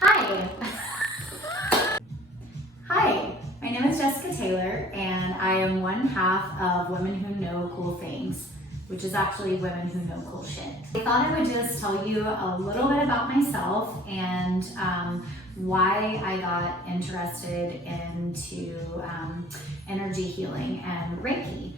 Hi. Hi, my name is Jessica Taylor, and I am one half of Women Who Know Cool Things, which is actually Women Who Know Cool Shit. I thought I would just tell you a little bit about myself and why I got interested into energy healing and Reiki.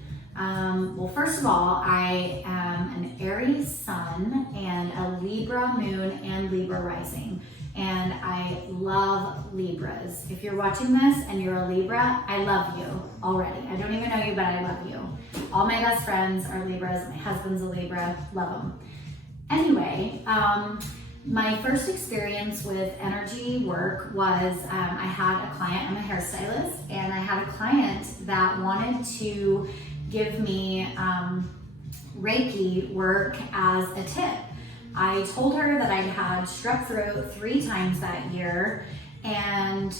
Well, first of all, I am an Aries sun and a Libra moon and Libra rising. And I love Libras. If you're watching this and you're a Libra, I love you already. I don't even know you, but I love you. All my best friends are Libras. My husband's a Libra. Love them. Anyway, my first experience with energy work was I had a client, I'm a hairstylist, and I had a client that wanted to give me Reiki work as a tip. I told her that I'd had strep throat 3 times that year, and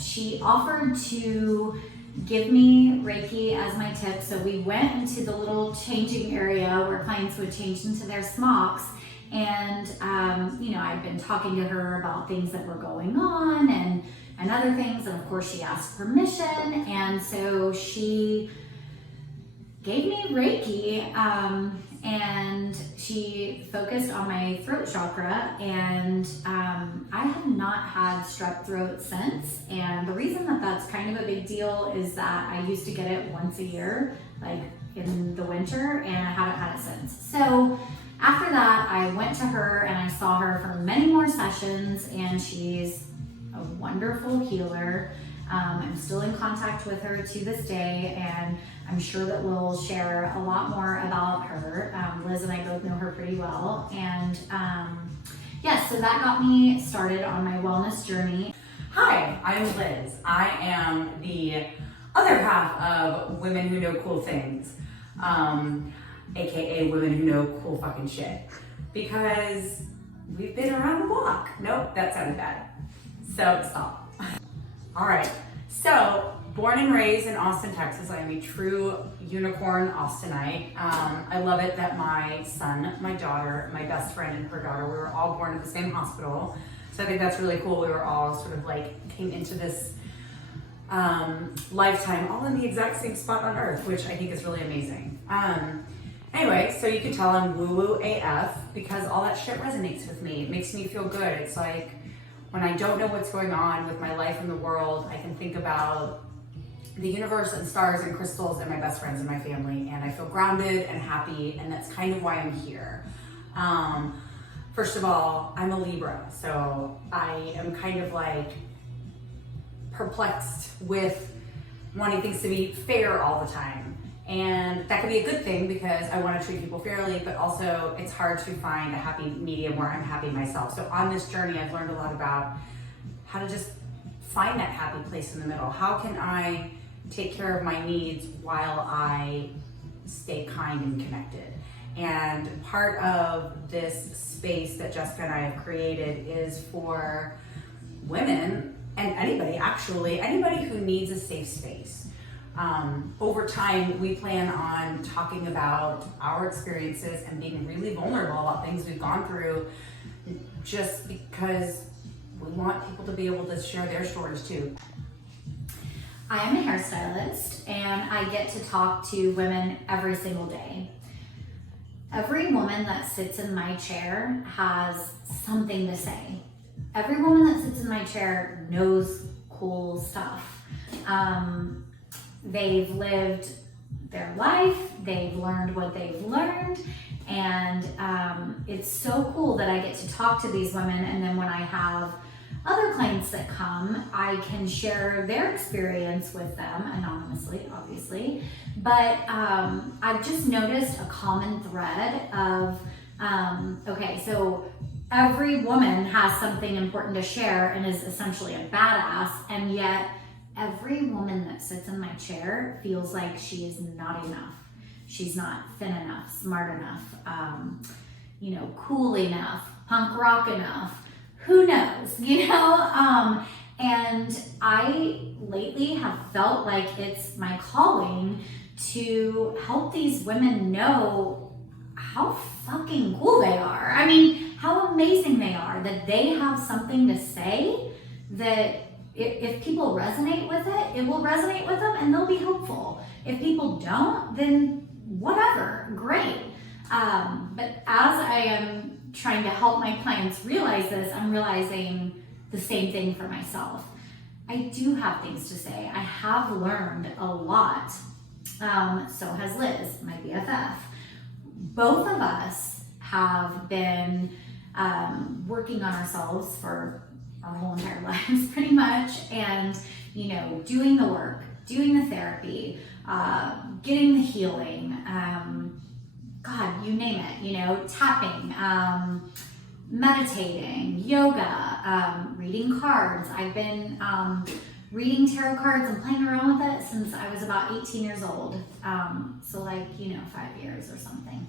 she offered to give me Reiki as my tip. So we went into the little changing area where clients would change into their smocks, and I'd been talking to her about things that were going on and other things, and of course she asked permission, and so she gave me Reiki, and she focused on my throat chakra, and I have not had strep throat since. And the reason that that's kind of a big deal is that I used to get it once a year, like in the winter, and I haven't had it since. So after that, I went to her and I saw her for many more sessions, and she's a wonderful healer. I'm still in contact with her to this day, and I'm sure that we'll share a lot more about her. Liz and I both know her pretty well. And yes, so that got me started on my wellness journey. Hi, I'm Liz. I am the other half of Women Who Know Cool Things, aka Women Who Know Cool Fucking Shit, because we've been around the block. Nope, that sounded bad. So stop. All right, so born and raised in Austin, Texas. I am a true unicorn Austinite. I love it that my son, my daughter, my best friend and her daughter, we were all born at the same hospital. So I think that's really cool. We were all sort of like came into this lifetime all in the exact same spot on earth, which I think is really amazing. Anyway, so you can tell I'm woo-woo AF because all that shit resonates with me. It makes me feel good. It's like, when I don't know what's going on with my life in the world, I can think about the universe and stars and crystals and my best friends and my family, and I feel grounded and happy, and that's kind of why I'm here. First of all, I'm a Libra, so I am kind of like perplexed with wanting things to be fair all the time. And that can be a good thing because I want to treat people fairly, but also it's hard to find a happy medium where I'm happy myself. So on this journey, I've learned a lot about how to just find that happy place in the middle. How can I take care of my needs while I stay kind and connected? And part of this space that Jessica and I have created is for women and anybody who needs a safe space. Over time, we plan on talking about our experiences and being really vulnerable about things we've gone through, just because we want people to be able to share their stories too. I am a hairstylist, and I get to talk to women every single day. Every woman that sits in my chair has something to say. Every woman that sits in my chair knows cool stuff. They've lived their life, they've learned what they've learned, and it's so cool that I get to talk to these women, and then when I have other clients that come, I can share their experience with them, anonymously, obviously, but I've just noticed a common thread of, okay, so every woman has something important to share and is essentially a badass, and yet every woman that sits in my chair feels like she is not enough. She's not thin enough, smart enough, cool enough, punk rock enough, who knows, and I lately have felt like it's my calling to help these women know how fucking cool they are. I mean, how how amazing they are, that they have something to say, that if people resonate with it, it will resonate with them and they'll be helpful. If people don't, then whatever, great. But as I am trying to help my clients realize this, I'm realizing the same thing for myself. I do have things to say. I have learned a lot. So has Liz, my BFF. Both of us have been working on ourselves for our whole entire lives, pretty much, and doing the work, doing the therapy, getting the healing, God, you name it, tapping, meditating, yoga, reading cards. I've been reading tarot cards and playing around with it since I was about 18 years old. So 5 years or something.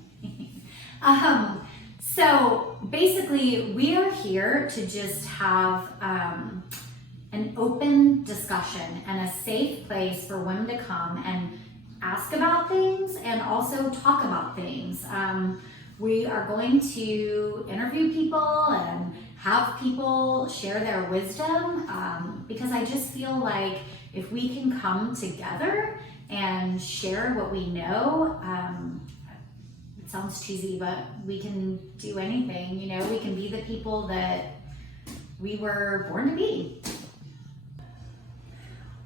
So basically we are here to just have an open discussion and a safe place for women to come and ask about things and also talk about things. We are going to interview people and have people share their wisdom, because I just feel like if we can come together and share what we know, it sounds cheesy, but we can do anything, we can be the people that we were born to be.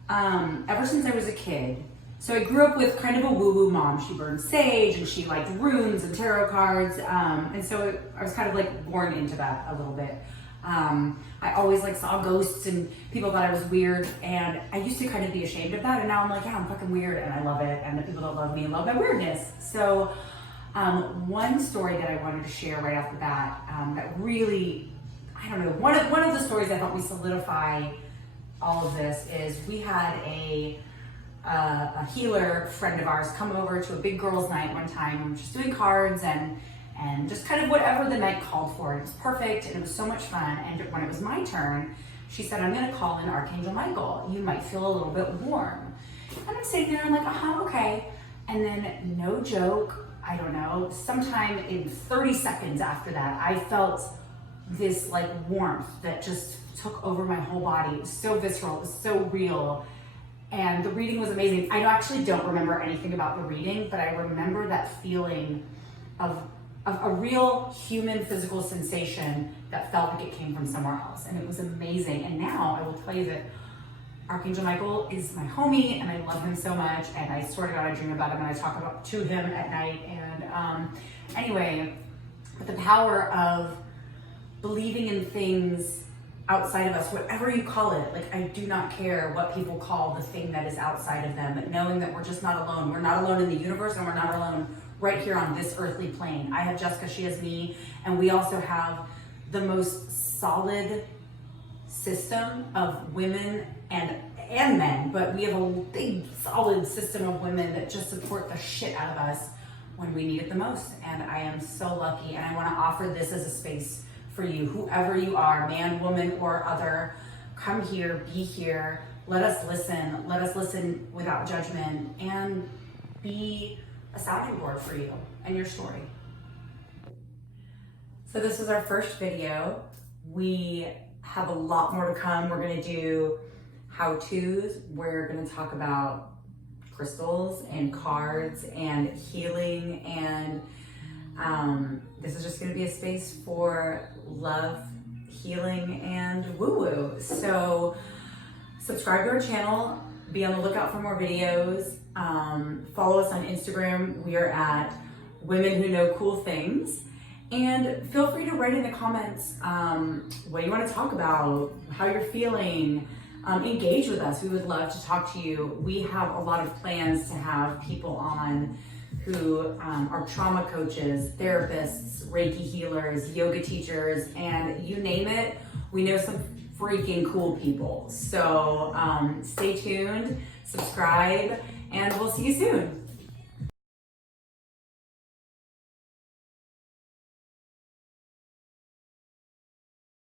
Ever since I was a kid, so I grew up with kind of a woo-woo mom. She burned sage and she liked runes and tarot cards. And so I was kind of like born into that a little bit. I always saw ghosts and people thought I was weird. And I used to kind of be ashamed of that. And now I'm like, yeah, I'm fucking weird and I love it. And the people that love me love my weirdness. So one story that I wanted to share right off the bat, that really, I don't know, one of the stories I thought we solidify all of this is we had a healer friend of ours come over to a big girls' night one time. We were just doing cards and just kind of whatever the night called for. It was perfect and it was so much fun. And when it was my turn, she said, I'm gonna call in Archangel Michael. You might feel a little bit warm. And I'm sitting there, I'm like, okay. And then no joke, I don't know, sometime in 30 seconds after that, I felt this warmth that just took over my whole body. It was so visceral, it was so real. And the reading was amazing. I actually don't remember anything about the reading, but I remember that feeling of a real human physical sensation that felt like it came from somewhere else. And it was amazing. And now I will tell you that Archangel Michael is my homie and I love him so much. And I swear to God, I dream about him and I talk to him at night. And anyway, but the power of believing in things outside of us, whatever you call it, I do not care what people call the thing that is outside of them, but knowing that we're just not alone. We're not alone in the universe and we're not alone right here on this earthly plane. I have Jessica, she has me, and we also have the most solid system of women and men, but we have a big solid system of women that just support the shit out of us when we need it the most. And I am so lucky, and I want to offer this as a space for you, whoever you are, man, woman, or other. Come here, be here, let us listen without judgment, and be a sounding board for you and your story. So this is our first video. We have a lot more to come. We're gonna do how-tos. We're gonna talk about crystals and cards and healing, and this is just gonna be a space for love, healing, and woo-woo. So subscribe to our channel, be on the lookout for more videos. Follow us on Instagram. We are at Women Who Know Cool Things. And feel free to write in the comments what you want to talk about, how you're feeling. Engage with us. We would love to talk to you. We have a lot of plans to have people on who are trauma coaches, therapists, Reiki healers, yoga teachers, and you name it, we know some freaking cool people. So stay tuned, subscribe, and we'll see you soon.